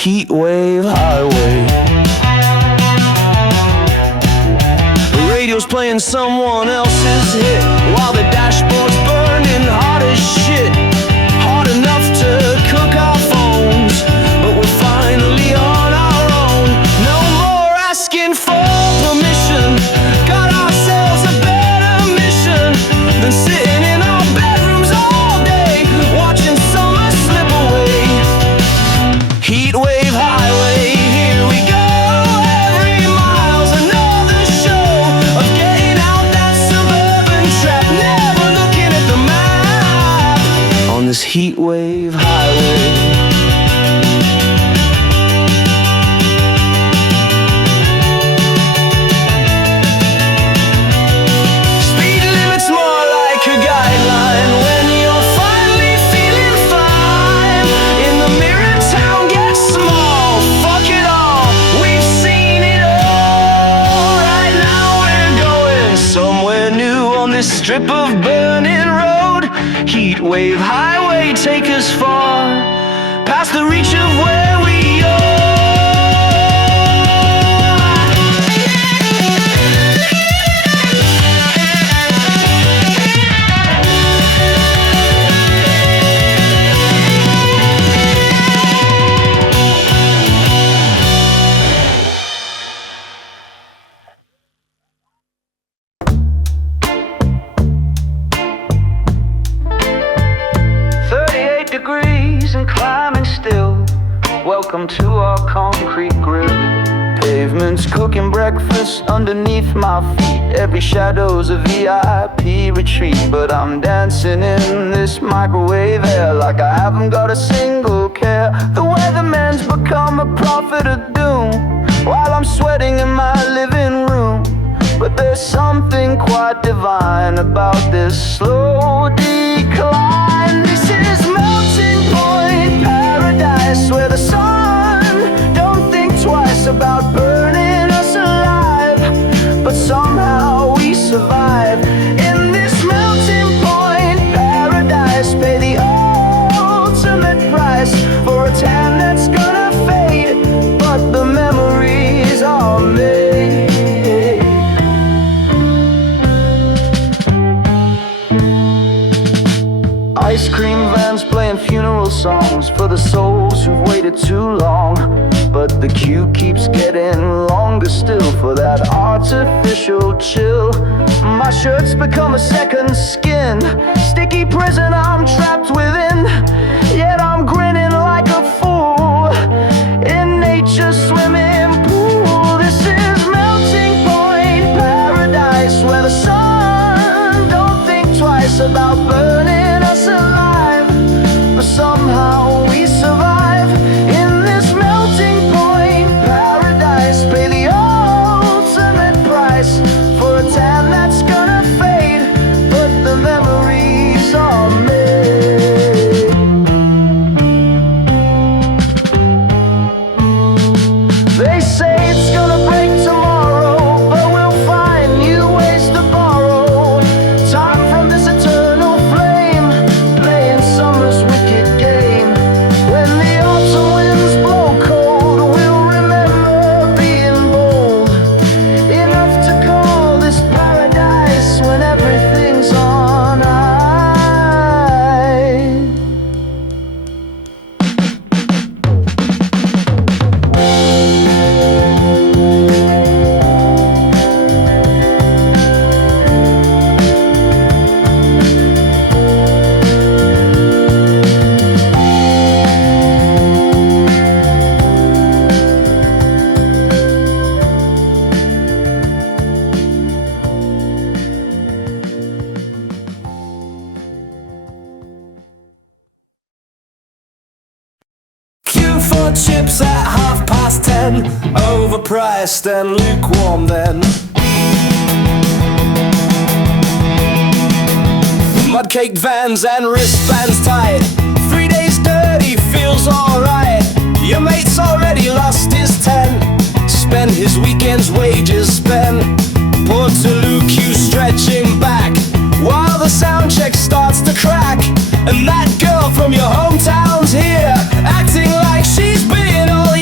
heatwave highway. The radio's playing someone else's hit while the dashboard's burning hot as shit. Hot enough to cook our phones, but we're finally on our own. No more asking for permission. Got ourselves a better mission than sitting in our bedrooms all day watching summer slip away. Heatwave highway, here we go. Every mile's another show of getting out that suburban trap, never looking at the map on this heatwave highway. Speed limit's more like a guideline when you're finally feeling fine. In the mirror, town gets small. Fuck it all, we've seen it all. Right now we're going somewhere new on this strip of burning road. Heatwave highway, take us far past the reach of where we are. 38 degrees and climbing still. Welcome to our concrete grill. Pavements cooking breakfast underneath my feet. Every shadow's a VIP retreat. But I'm dancing in this microwave air like I haven't got a single care. The weatherman's become a prophet of doom while I'm sweating in my living room. But there's something quite divine about this slow decline. This is melting point paradise, where the sun don't think twice about burning us alive. But somehow we survive in this melting point paradise. Pay the ultimate price for a tan that's gonna fade, but the memories are made. Ice cream vans playing funeral songs for the souls who've waited too long. But the queue keeps getting longer still for that artificial chill. My shirt's become a second skin, sticky prison I'm trapped within. Yet I'm grinning like a fool in nature's swimming pool. This is melting point paradise, where the sun don't think twice about burning us alive. But somehow we survive in this melting point paradise. Pay the ultimate price for a tan that's gonna fade, but the memories are made. They say it's gonna break tomorrow, but we'll find new ways to borrow time from this eternal flame, playing summer's wicked game. When the autumn winds blow cold, we'll remember being bold enough to call this paradise when everything's on ice. Queue for chips at 10:30, overpriced and lukewarm then. Mud-caked vans and wristbands tight. 3 days dirty feels alright. Your mate's already lost his tent, spent his weekend's wages spent. Portaloos queue stretching back while the sound check starts to crack. And that girl from your hometown's here, acting like she's been all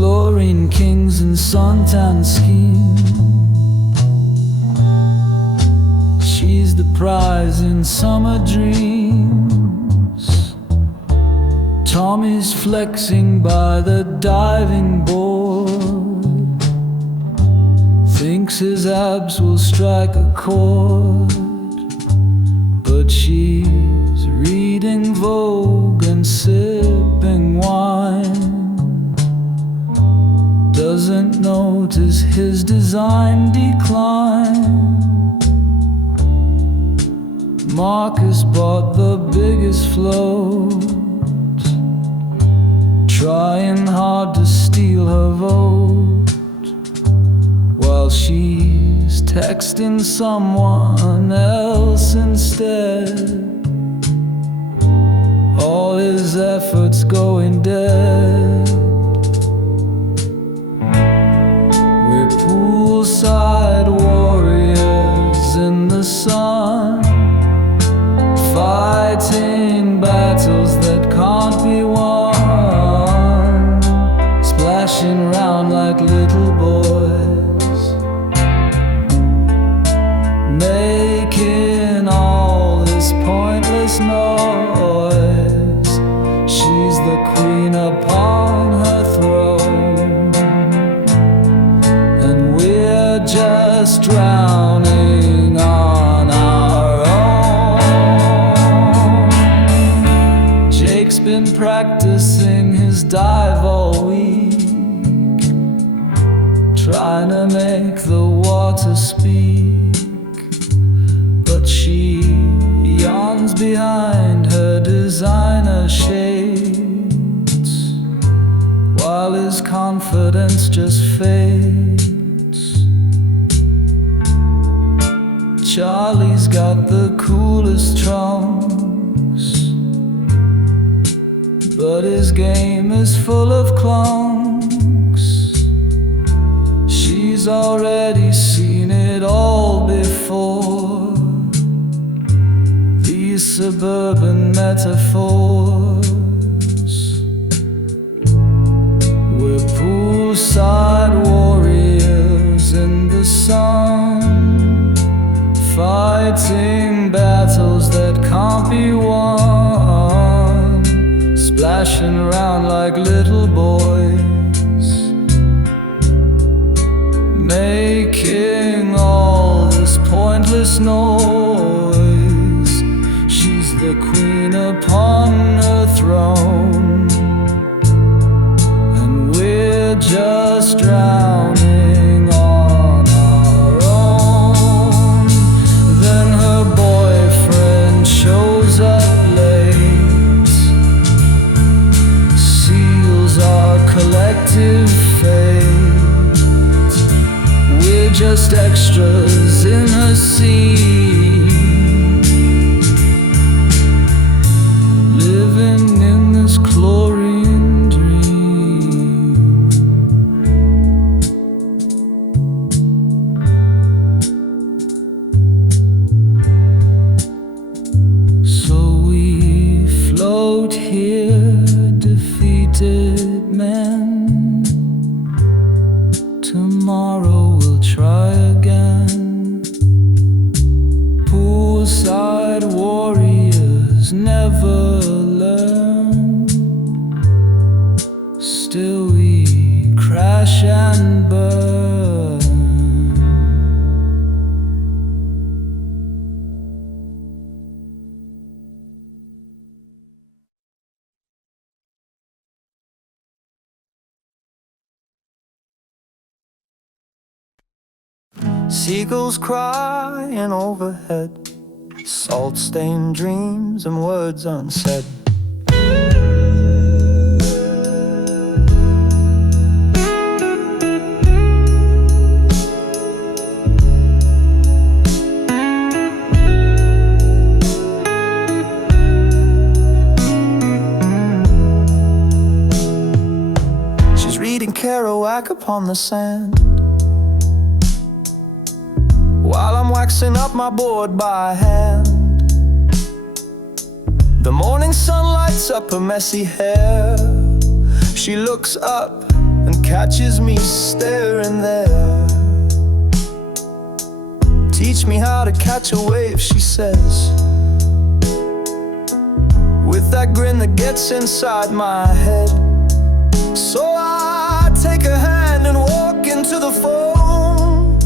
chlorine kings and suntan schemes. She's the prize in summer dreams. Tommy's flexing by the diving board, thinks his abs will strike a chord, but she's reading Vogue and sipping wine. Doesn't notice his design decline. Marcus bought the biggest float, trying hard to steal her vote, while she's texting someone else instead. All his efforts going dead. We're poolside warriors in the sun, fighting battles that can't be won, splashing around like little boys, making all this pointless noise. She's the queen upon her throne, and we're just drowning on our own. Jake's been practicing his dive all week, trying to make the water speak, but she yawns behind her designer shades, while his confidence just fades. Charlie's got the coolest trunks, but his game is full of clunks. She's already seen it all before, these suburban metaphors. We're poolside warriors in the sun, fighting battles that can't be won, splashing around like little boys, making all this pointless noise. She's the queen upon her throne, and we're just drowning on our own. Then her boyfriend shows up late, seals our collective fate. We're just extras in her scene, living in this chlorine dream. So we float here, defeated men. Tomorrow we'll try again. Poolside warriors never learn, still we crash and burn. Seagulls crying overhead, salt-stained dreams and words unsaid. She's reading Kerouac upon the sand, while I'm waxing up my board by hand. The morning sun lights up her messy hair. She looks up and catches me staring there. Teach me how to catch a wave, she says, with that grin that gets inside my head. So I take her hand and walk into the foam.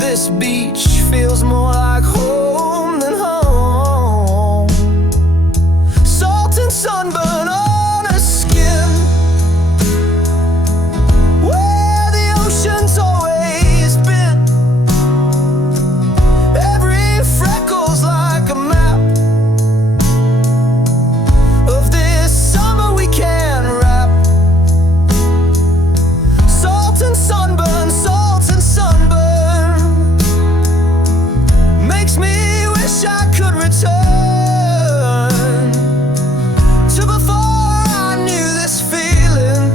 This beach feels more like home than home. Salt and sunburn on her skin, where the ocean's always been. Every freckle's like a map of this summer we can't wrap. Salt and sunburn, salt and sunburn, makes me wish I could return to before I knew this feeling,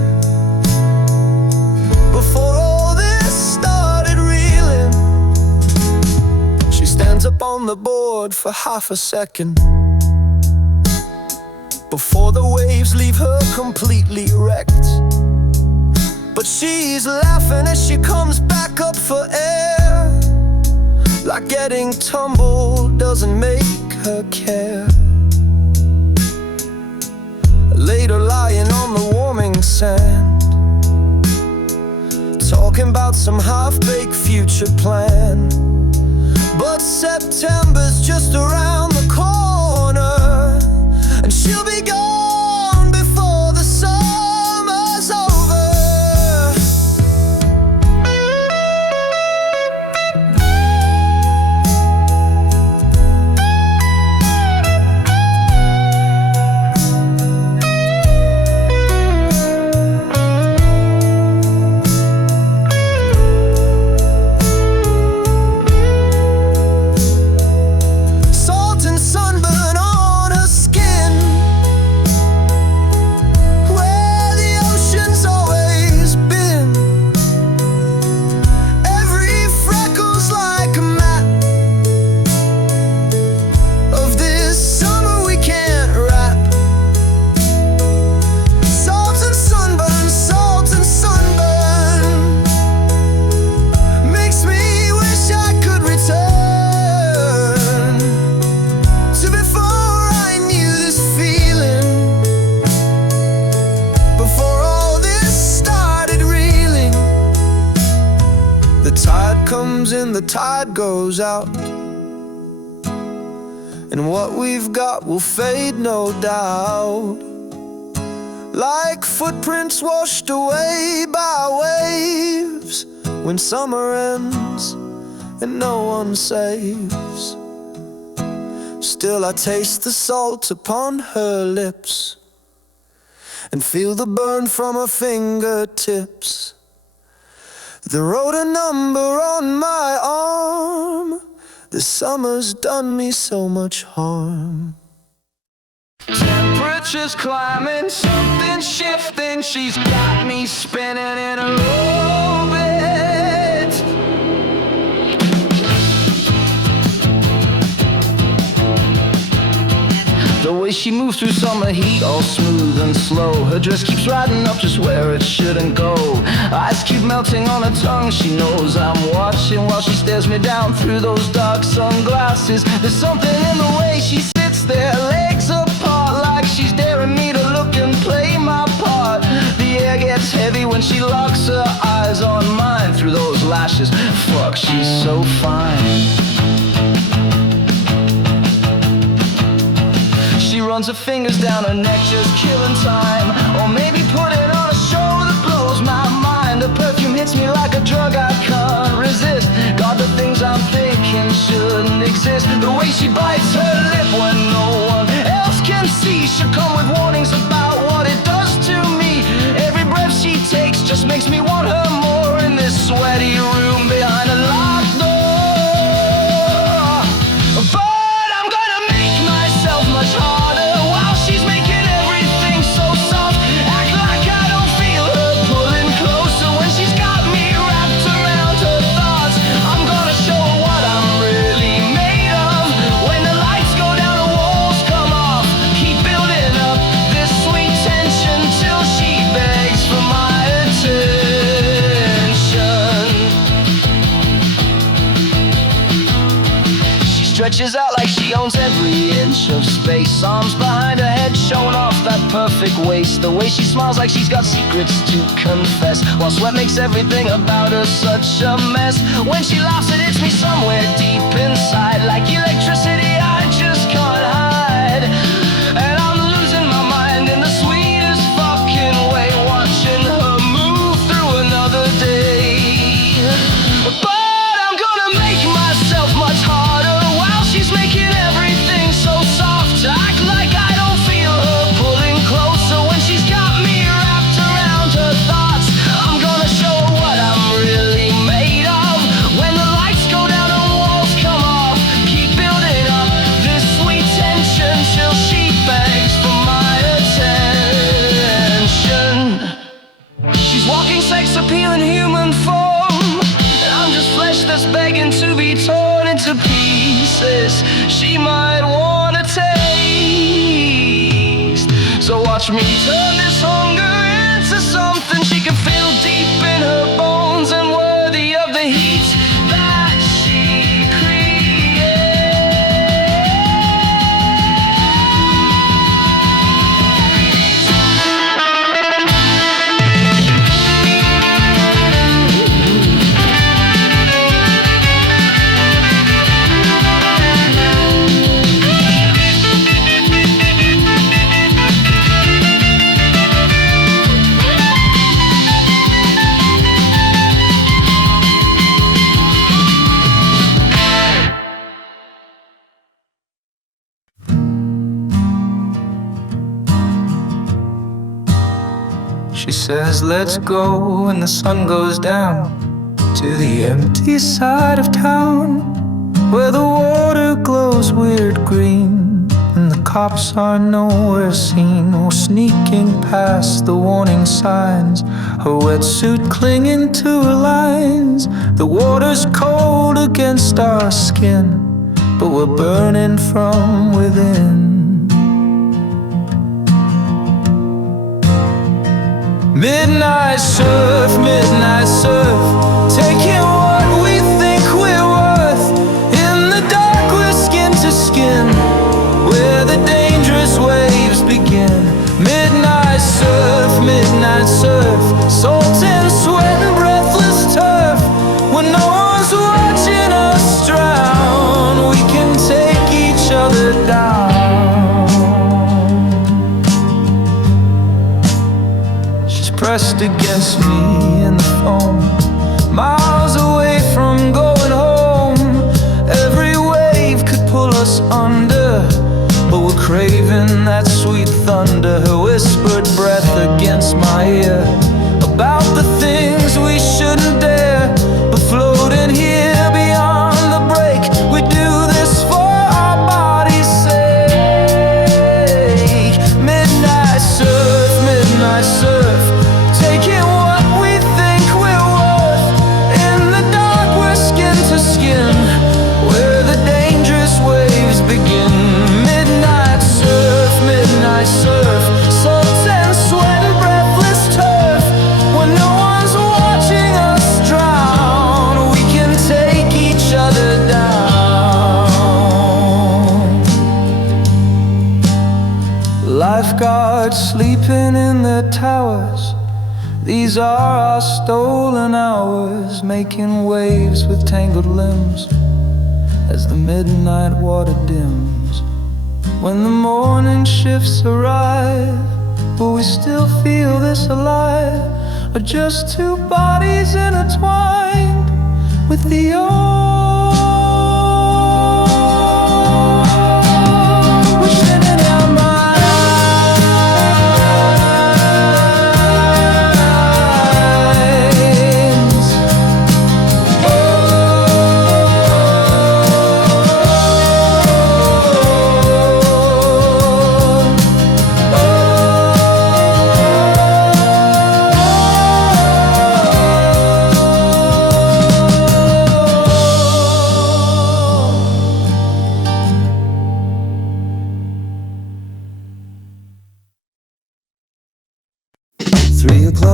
before all this started reeling. She stands up on the board for half a second before the waves leave her completely wrecked. But she's laughing as she comes back up for air, like getting tumbled doesn't make her care. Later lying on the warming sand, talking about some half-baked future plan. But September's just around the corner, and she'll be gone before the summer's over. Salt and sunburn on her skin, where the ocean's always been. Every freckle's like a map of this summer we can't wrap. Salt and sunburn, salt and sunburn, makes me wish I could return to before I knew this feeling, before all this started reeling. The tide comes in, the tide goes out, and what we've got will fade, no doubt, like footprints washed away by waves when summer ends and no one saves. Still I taste the salt upon her lips and feel the burn from her fingertips. They wrote a number on my arm. The summer's done me so much harm. Temperature's climbing, something's shifting. She's got me spinning in her orbit. The way she moves through summer heat, all smooth and slow. Her dress keeps riding up just where it shouldn't go. Ice keep melting on her tongue. She knows I'm watching while she stares me down through those dark sunglasses. There's something in the way she sits there, legs apart, like she's daring me to look and play my part. The air gets heavy when she locks her eyes on mine through those lashes. Fuck, she's so fine. She runs her fingers down her neck, just killing time. Or maybe putting on a show that blows my mind. Her perfume hits me like a drug I can't resist. God, the things I'm thinking shouldn't exist. The way she bites her lip when no one else can see. She'll come with warnings about what it does to me. Every breath she takes just makes me want her more in this sweaty room behind a locked door. But I'm gonna make myself much harder while she's making everything so soft. Act like I don't feel her pulling closer when she's got me wrapped around her thoughts. I'm gonna show her what I'm really made of when the lights go stretches out like she owns every inch of space. Arms behind her head showing off that perfect waist. The way she smiles like she's got secrets to confess, while sweat makes everything about her such a mess. When she laughs it hits me somewhere deep inside, like electricity I just can't hide. And I'm losing my mind in the sweetest fucking way, watching her move through another day. But I'm gonna make myself much harder while she's making everything so soft. Act like I don't feel her pulling closer when she's got me wrapped around her thoughts. I'm gonna show her what I'm really made of. When the lights go down and walls come off, keep building up this sweet tension till she begs for my attention. She's walking sex appealing human form, and I'm just flesh that's begging to be torn into pieces she might wanna taste. So watch me turn this hunger into something she can feel deep in her bones and worthy of the heat that she She says, let's go when the sun goes down to the empty side of town, where the water glows weird green and the cops are nowhere seen. We're sneaking past the warning signs, her wetsuit clinging to her lines. The water's cold against our skin, but we're burning from within. Midnight surf, taking what we think we're worth. In the dark we're skin to skin, where the dangerous waves begin. Midnight surf, salt and sweat and breathless turf. When no one's watching us drown, we can take each other down. Pressed against me in the foam, miles away from going home. Every wave could pull us under, but we're craving that sweet thunder. Her whispered breath against my ear about the things we shouldn't dare, but floating here beyond the break, we do this for our body's sake. Midnight surf, taking what we think we're worth. In the dark we're skin to skin, where the dangerous waves begin. Midnight surf, salt and sweat and breathless turf. When no one's watching us drown, we can take each other down. Lifeguards sleeping in their towers, these are our stolen hours, making waves with tangled limbs as the midnight water dims. When the morning shifts arrive, will we still feel this alive, or just two bodies intertwined with the ocean in our minds?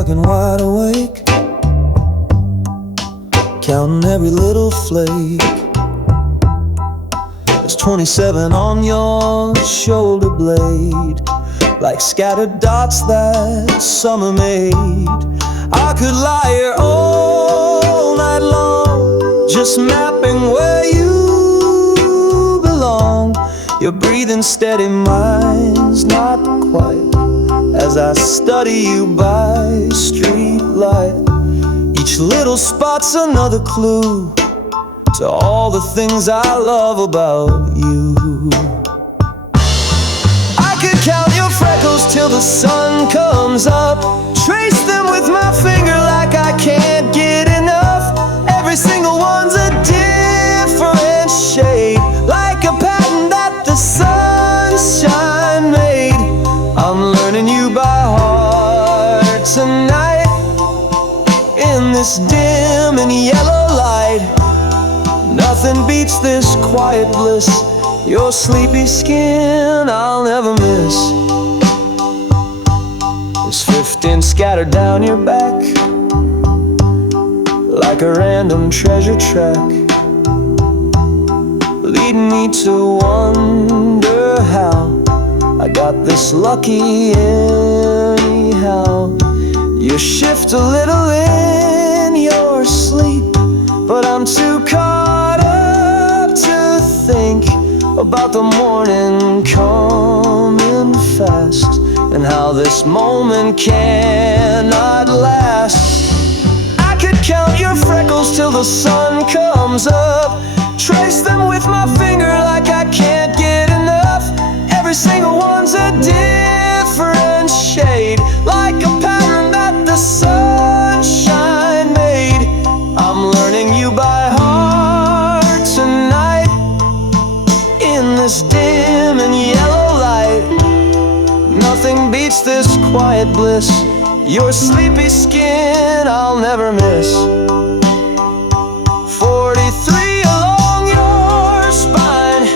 And wide awake, counting every little flake. There's 27 on your shoulder blade, like scattered dots that summer made. I could lie here all night long, just mapping where you belong. You're breathing steady, mine's not quite, as I study you by streetlight. Each little spot's another clue to all the things I love about you. I could count your freckles till the sun comes up, trace them with my finger like I can't get enough. Every single one's a different shade, like a pattern that the sunshine made. I'm learning you by heart tonight, in this dim and yellow light. Nothing beats this quiet bliss, your sleepy skin I'll never miss. There's 15 scattered down your back, like a random treasure track, leading me to wonder how I got this lucky anyhow. You shift a little in your sleep, but I'm too caught up to think about the morning coming fast, and how this moment cannot last. I could count your freckles till the sun comes up, trace them with my finger like I can't get enough. Every single one's a different shade, like a pattern that the sunshine made. I'm learning you by heart tonight, in this dim and yellow light. Nothing beats this quiet bliss, your sleepy skin I'll never miss. 43 along your spine,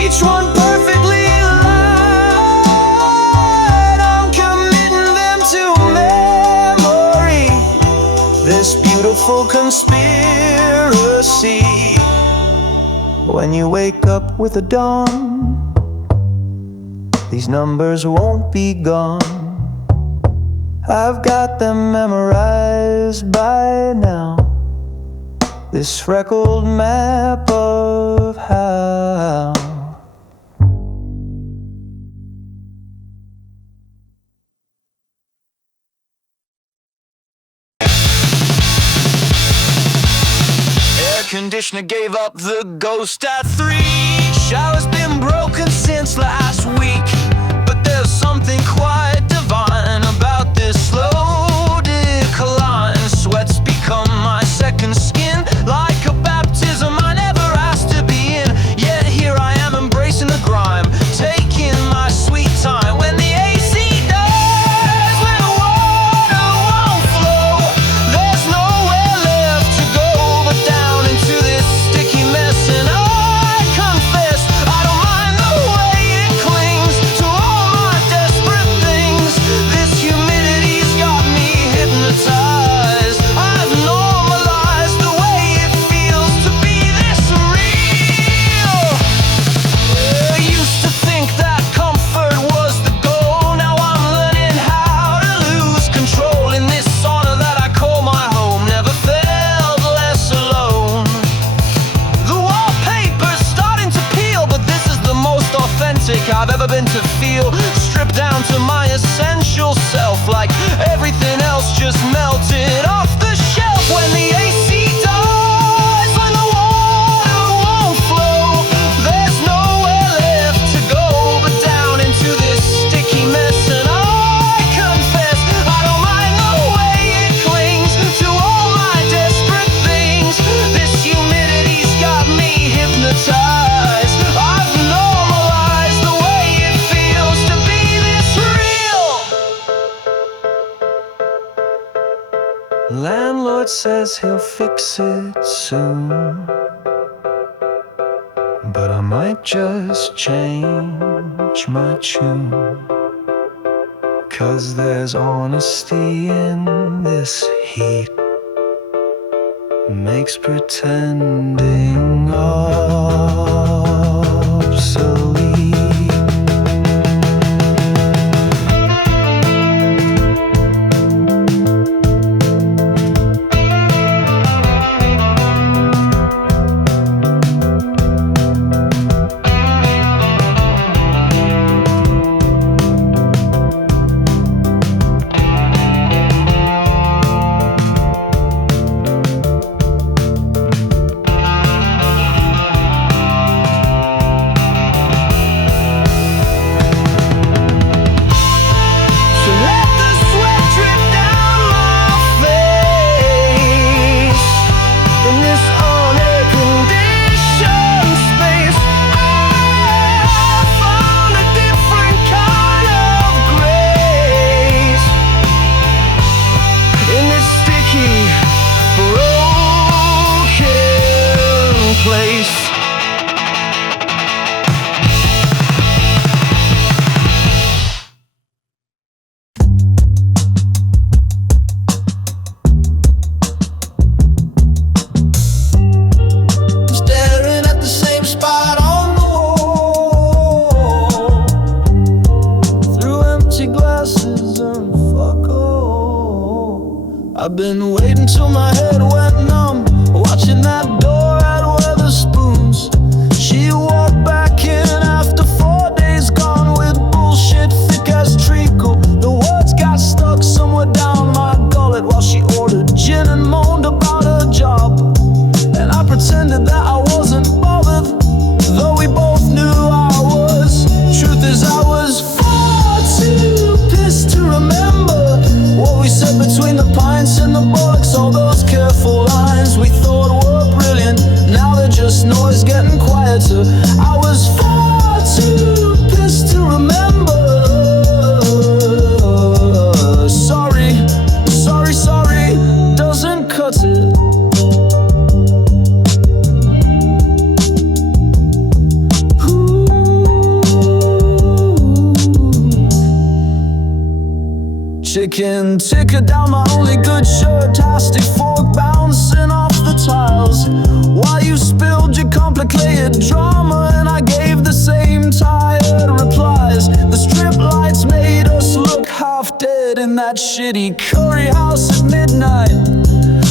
each one perfectly aligned. I'm committing them to memory, this beautiful conspiracy. When you wake up with the dawn, these numbers won't be gone. I've got them memorized by now, this freckled map of how. Air conditioner gave up the ghost at 3. Shower's been broken since last week, but there's something quite divine about this slow decline. Sweat's become my second skin, like a baptism I never asked to be in. Yet here I am embracing the grime, taking my sweet time. When the AC dies, when the water won't flow, there's nowhere left to go but down into this sticky mess. And I confess, I don't mind the way it clings to all my desperate things. This humidity's got me hypnotized. I've normalized the way it feels to be this real. I used to think that comfort was the goal. Now I'm learning how to lose control in this sauna that I call my home. Never felt less alone. The wallpaper's starting to peel, but this is the most authentic I've ever been to feel. Stripped down to my essential self, like everything else just melted off the shelf. When the AC dies, when the water won't flow, there's nowhere left to go but down into this sticky mess. And I confess, I don't mind the way it clings to all my desperate things. This humidity's got me hypnotized. I've normalized the way it feels to be this real. Landlord says he'll fix it soon, but I might just change my tune. 'Cause there's honesty in this heat, makes pretending all I've been waiting till my head went numb, watching that door at Weatherspoons. She walked back in after 4 days gone with bullshit thick as treacle. The words got stuck somewhere down my gullet while she ordered gin and moaned about her job. And I pretended that I wasn't bothered, though we both knew I was. Truth is I was far too pissed to remember what we said between the pints and the bollocks. All those careful lines we thought were brilliant, now they're just noise getting quieter. I was far too pissed to remember. Sorry, sorry, sorry, doesn't cut it. Chicken ticker down my only good shirt, plastic fork bouncing off the tiles while you spilled your complicated drama and I gave the same tired replies. The strip lights made us look half dead in that shitty curry house at midnight,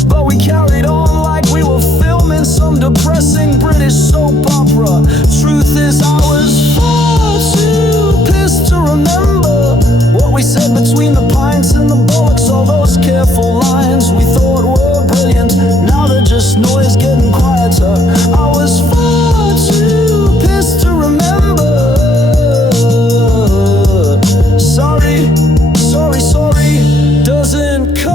but we carried on like we were filming some depressing British soap opera. Truth is I was far too pissed to remember what we said between the pints and the bollocks. All those careful lines we thought were brilliant, now they're just noise getting quieter. I was far too pissed to remember. Sorry, sorry, sorry, doesn't cut it.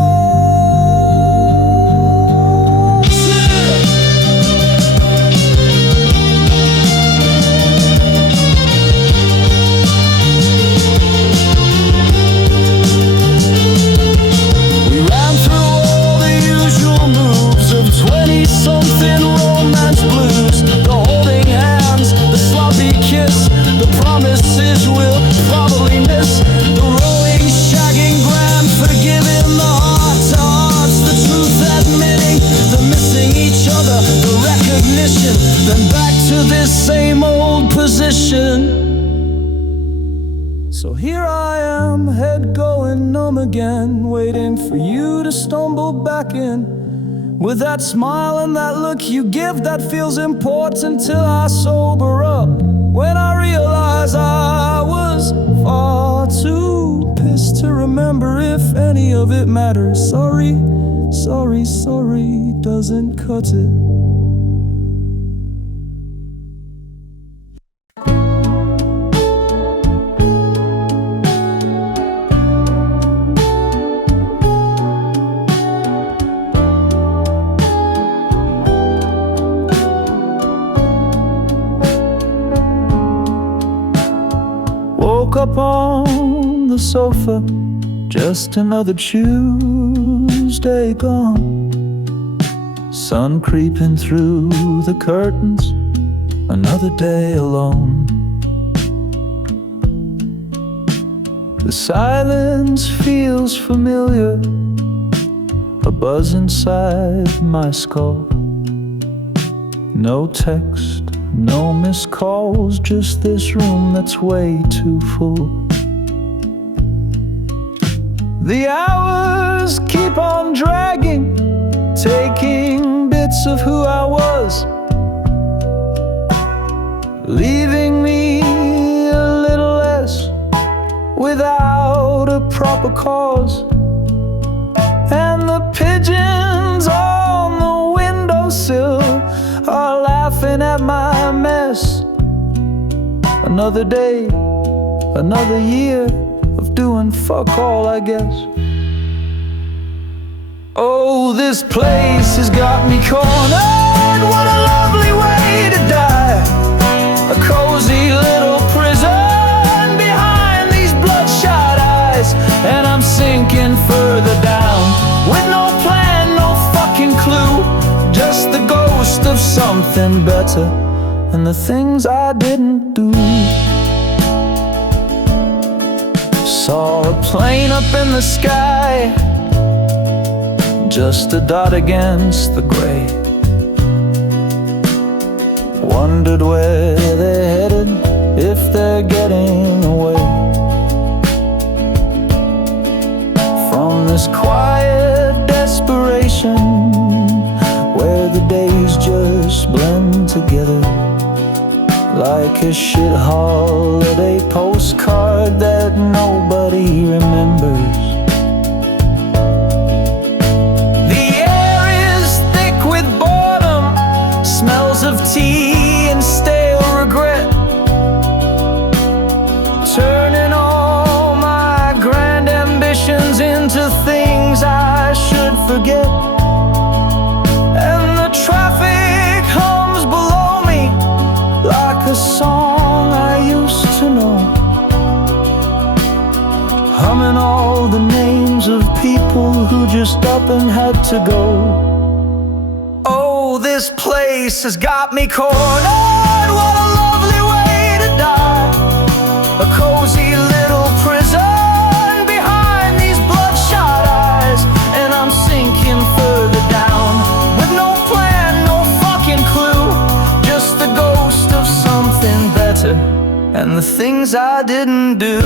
We ran through all the usual moves of 20-something romance blues. The holding hands, the sloppy kiss, the promises we'll probably miss, the rolling, shagging, grand forgiving, the heart-to-hearts, the truth admitting, the missing each other, the recognition, then back to this same old position. So here I am, head going numb again, waiting for you to stumble back in with that smile and that look you give that feels important till I sober up. When I realize I was far too pissed to remember if any of it matters. Sorry, sorry, sorry, doesn't cut it. Woke up on the sofa, just another Tuesday gone. Sun creeping through the curtains, another day alone. The silence feels familiar, a buzz inside my skull. No text, no missed calls, just this room that's way too full. The hours keep on dragging, taking bits of who I was, leaving me a little less without a proper cause. And the pigeons on the windowsill are laughing at my mess. Another day, another year of doing fuck all, I guess. Oh, this place has got me cornered. What a lovely way to die. A cozy little prison behind these bloodshot eyes. And I'm sinking further down with no plan, no fucking clue, just the ghost of something better and the things I didn't do. Saw a plane up in the sky, just a dot against the gray. Wondered where they're headed, if they're getting away from this quiet, desperate like a shit holiday postcard that nobody remembers. The air is thick with boredom, smells of tea and stale regret, turning all my grand ambitions into things I should forget. And the traffic hums below me like a song I used to know, humming all the names of people who just up and had to go. Oh, this place has got me cornered. What a lovely way to die. A cozy little prison behind these bloodshot eyes, and I'm sinking further down with no plan, no fucking clue, just the ghost of something better and the things I didn't do.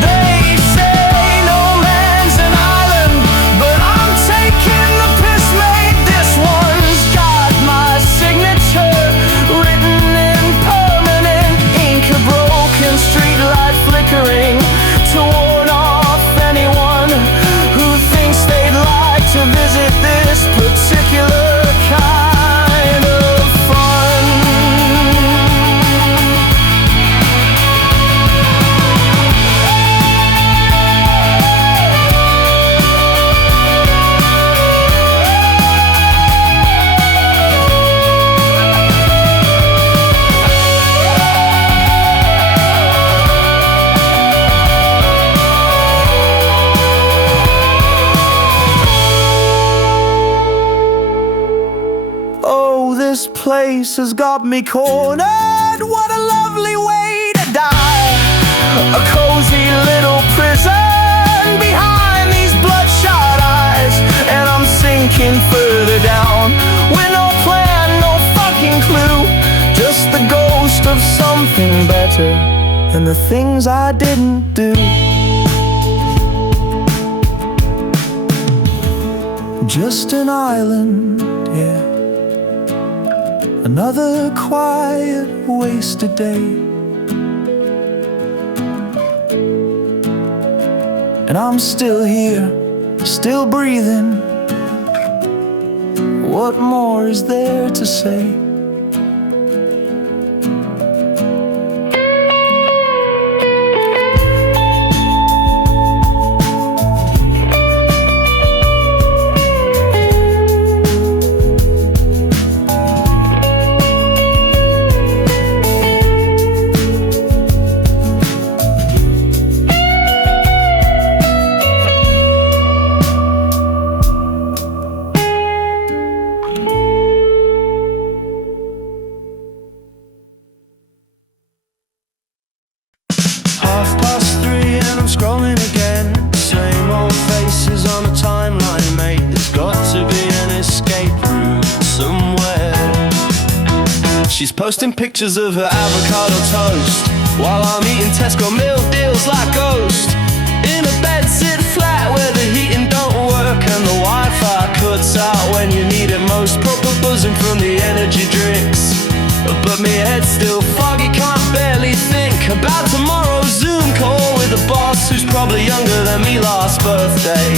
They say no man's an island, but I'm taking the piss, mate. This one's got my signature written in permanent ink, a broken streetlight flickering to warn off anyone who thinks they'd like to visit this particular kind of fun. Oh, this place has got me cornered. What a lovely way to die. A cozy little prison behind these bloodshot eyes, and I'm sinking further down with no plan, no fucking clue, just the ghost of something better and the things I didn't do. Just an island, yeah. Another quiet, wasted day, and I'm still here, still breathing. What more is there to say? Scrolling again, same old faces on a timeline, mate. There's got to be an escape route somewhere. She's posting pictures of her avocado toast while I'm eating Tesco meal deals like ghost. In a bedsit flat where the heating don't work and the Wi-Fi cuts out when you need it most. Proper buzzing from the energy drinks, but me head's still foggy, can't barely think about tomorrow's Zoom call with a boss who's probably younger than me last birthday.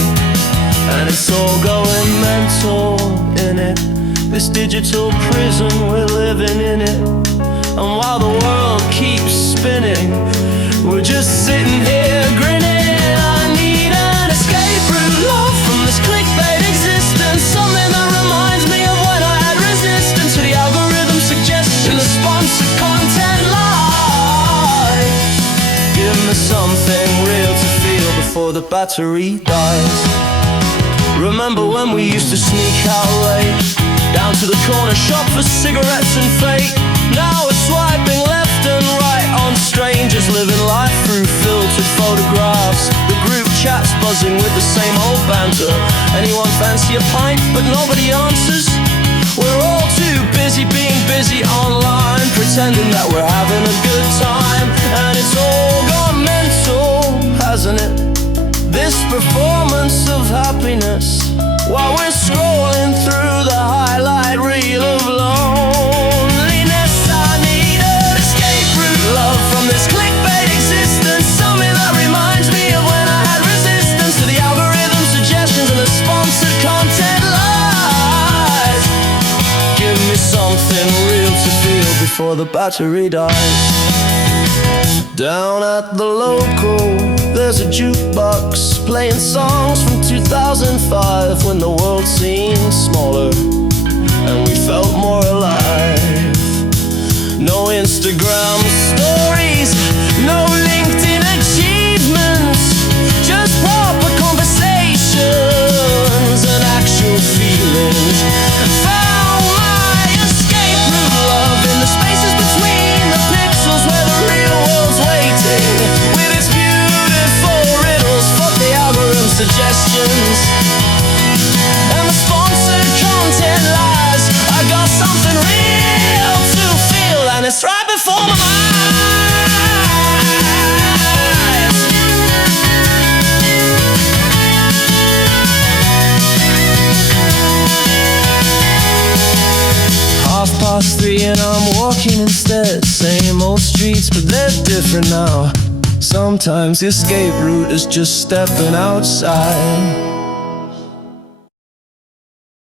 And it's all going mental in it, this digital prison we're living in it. And while the world keeps spinning, we're just sitting here grinning. I need an escape route, love, from this clickbait existence, something that reminds me of when I had resistance to the algorithm suggestion, the sponsored content lies. Give me something real to feel before the battery dies. Remember when we used to sneak out late, down to the corner shop for cigarettes and fate. Now we're swiping left and right on strangers, living life through filtered photographs. The group chat's buzzing with the same old banter. Anyone fancy a pint? But nobody answers. We're all too busy being busy online, pretending that we're having a good time. And it's all gone mental, hasn't it? This performance of happiness while we're scrolling through the highlight reel. before the battery dies. Down at the local, there's a jukebox playing songs from 2005, when the world seemed smaller and we felt more alive. No Instagram stories, no LinkedIn achievements, just proper conversations and actual feelings. Found my escape route, love, in the spaces between the pixels where the real world's waiting, with its beautiful riddles. Fuck the algorithm suggestions and the sponsored content lies. I got something real to feel, and it's right before my eyes. 3:30 and I'm walking instead. Same old streets, but they're different now. Sometimes the escape route is just stepping outside.